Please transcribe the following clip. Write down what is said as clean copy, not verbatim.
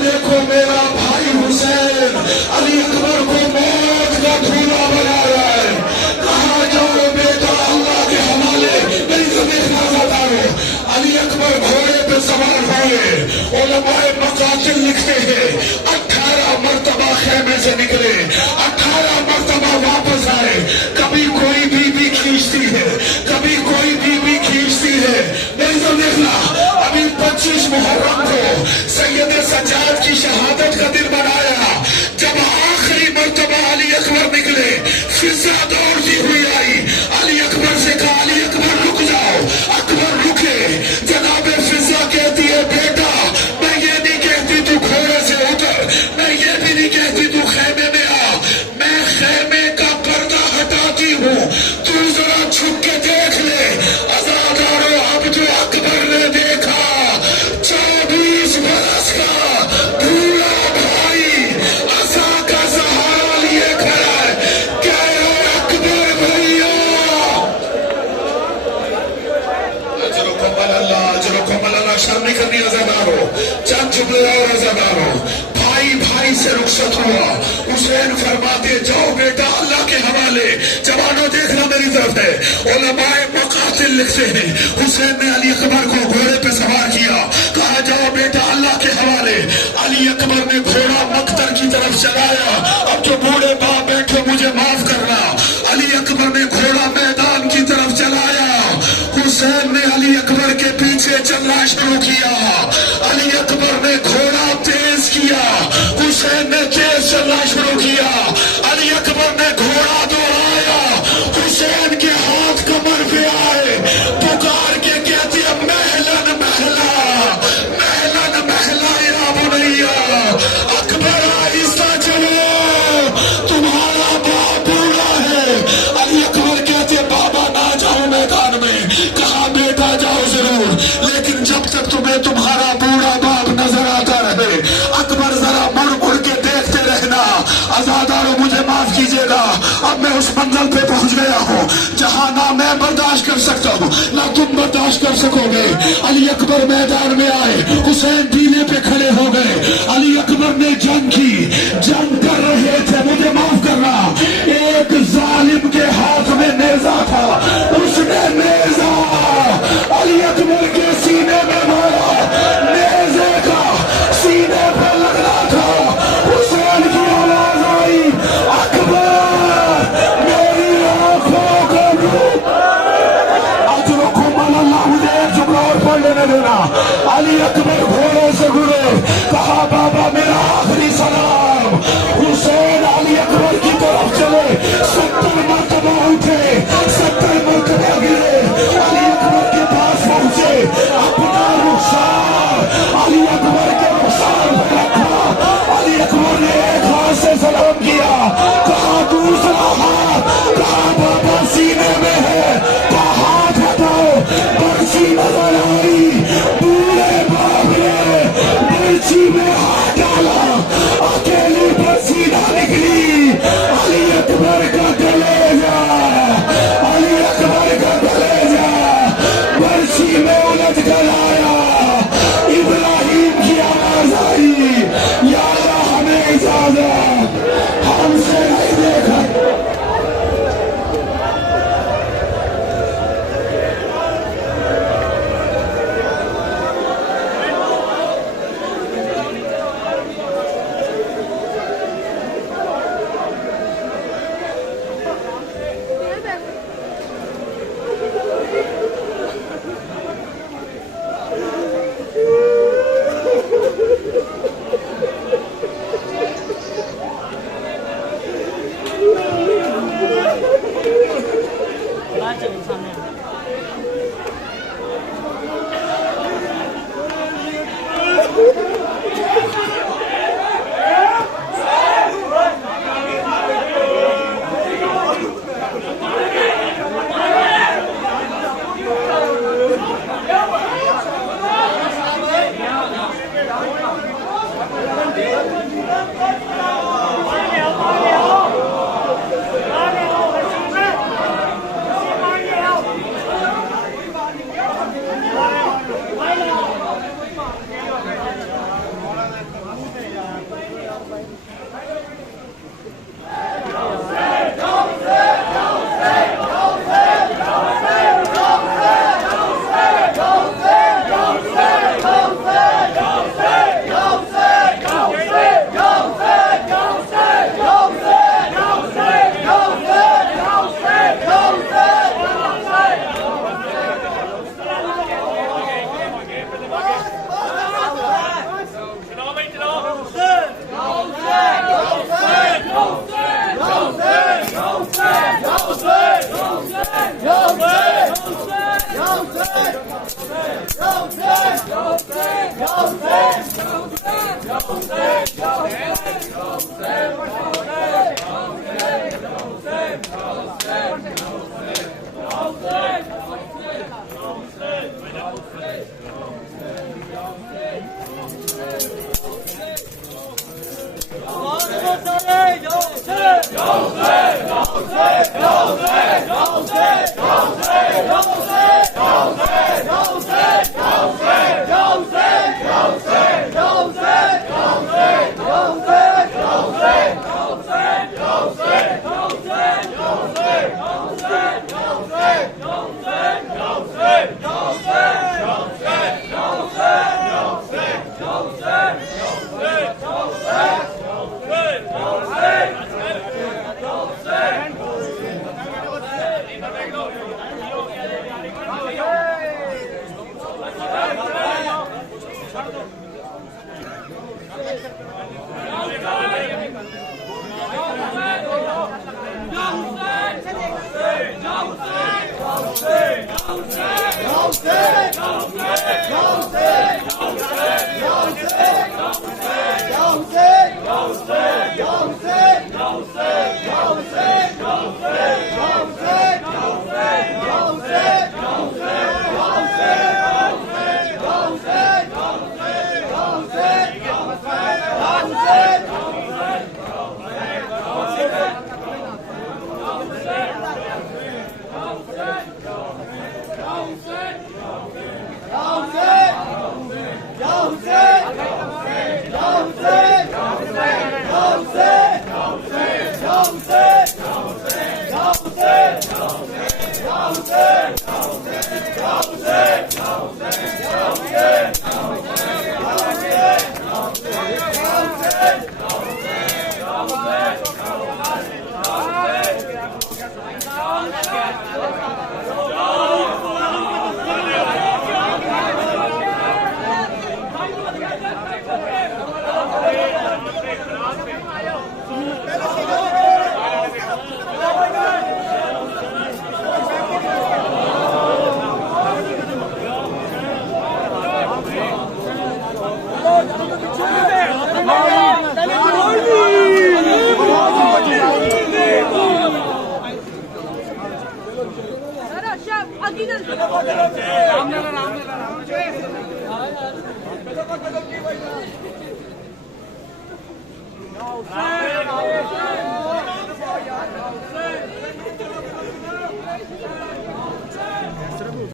دیکھو میرا بھائی حسین علی اکبر کو موت کا دھولا بنایا ہے. کہاں جاؤ بیٹا اللہ کے حوالے. میری زمین آزادہ ہو. علی اکبر گھوڑے پہ سوار ہوئے. علماء مقاتل لکھتے ہیں 18 مرتبہ خیمے سے نکلے, 18 مرتبہ واپس آئے. کبھی کوئی بی بی کھینچتی ہے, کبھی کوئی بی بی کھینچتی ہے. میری زمین ابھی 25 محرم کو سید سجاد کی شہادت کا دن بنایا. جب آخری مرتبہ علی اکبر نکلے, فضا دوڑتی ہوئی آئی. علی اکبر سے کہا علی اکبر رک جاؤ. اکبر رکے. جناب فضا کہتی ہے بیٹا میں یہ نہیں کہتی تو گھوڑے سے اتر, میں یہ بھی نہیں کہتی تو خیمے میں آ. میں خیمے کا پردہ ہٹاتی ہوں, تو ذرا چھپ کے دیکھ لے. عزادارو اب جو اکبر نے دیکھا 24 برس کا بھولا بھائی عصا کا سہارا لیے کھڑا ہے. کیا اکبر بھیا اجرکم اللہ, اجرکم اللہ. شرم نہیں کرنی عزادارو, چند جملے اور عزادارو. بھائی بھائی سے رخصت ہوا. حسین فرماتے جاؤ بیٹا اللہ کے حوالے. جوانوں دیکھنا میری طرف ہے. علماء مقاتل لکھتے ہیں حسین نے علی اکبر کو گھوڑے پہ سوار کیا, کہا جاؤ بیٹا اللہ کے حوالے. علی اکبر نے گھوڑا مقتل کی طرف چلایا. اب جو بوڑھے باپ بیٹھے مجھے معاف کرنا. علی اکبر نے گھوڑا میدان کی طرف چلایا. حسین نے علی اکبر کے پیچھے چلنا شروع کیا. علی اکبر نے گھوڑا تیز کیا, حسین نے تیز چلنا شروع کیا. علی اکبر نے گھوڑا دوڑایا, حسین کے ہاتھ کمر پہ آئے. پکار کے کہتی ہے محلن محلا, محلن محلا یا بنیا. اکبر آہستہ چلو, تمہارا باپ بوڑھا ہے. علی اکبر کہتے بابا نہ جاؤ میدان میں. کہا بیٹا جاؤ ضرور, لیکن جب تک تمہیں تمہارا بوڑھا باپ نظر آتا رہے. اکبر ذرا مڑ مڑ کے دیکھتے رہنا. عزادارو مجھے معاف کیجیے گا, اب میں اس منزل پہ پہنچ گیا ہوں جہاں نہ میں برداشت کر سکتا ہوں نہ تم برداشت کر سکو گے. علی اکبر میدان میں آئے, حسین ڈیلے پہ کھڑے ہو گئے. علی اکبر نے جنگ کی, جنگ کر رہے تھے. مجھے معاف کرنا, ایک ظالم کے ہاتھ میں نیزہ تھا. اس نے نیزہ علی اکبر کے سینے میں مارا. نیزے کا سینے پہ لگنا تھا. حسین کی آواز آئی اکبر میری آنکھوں کو روک. اجرکم اللہ. مجھے ایک جملہ اور پڑھ لینے دینا. علی اکبر گھوڑے سے گرے, کہا بابا میرا آخری سلام. حسین علی اکبر کی طرف چلے, 70 مرتبہ اٹھے, 70 مرتبہ گرے. علی اکبر کے پاس پہنچے, اپنا رخسار علی اکبر کے رخسار پہ رکھا. علی اکبر نے ایک ہاتھ سے سلام کیا, کہا دوسرا ہاتھ, کہا بابا سینے میں ہے. کہا ہاتھ ہٹاؤ. برچی نظر آئی. بوڑھے باپ نے برچی میں ہاتھ ڈالا, اکیلی برچی نہ نکلی. علی اکبر کا کلیجہ, علی اکبر کا کلیجہ برچی میں الجھ کر آیا. ابراہیم کی آواز آئی, یا اللہ ہمیں اجازت, ہم سے نہیں دیکھا. Hussein!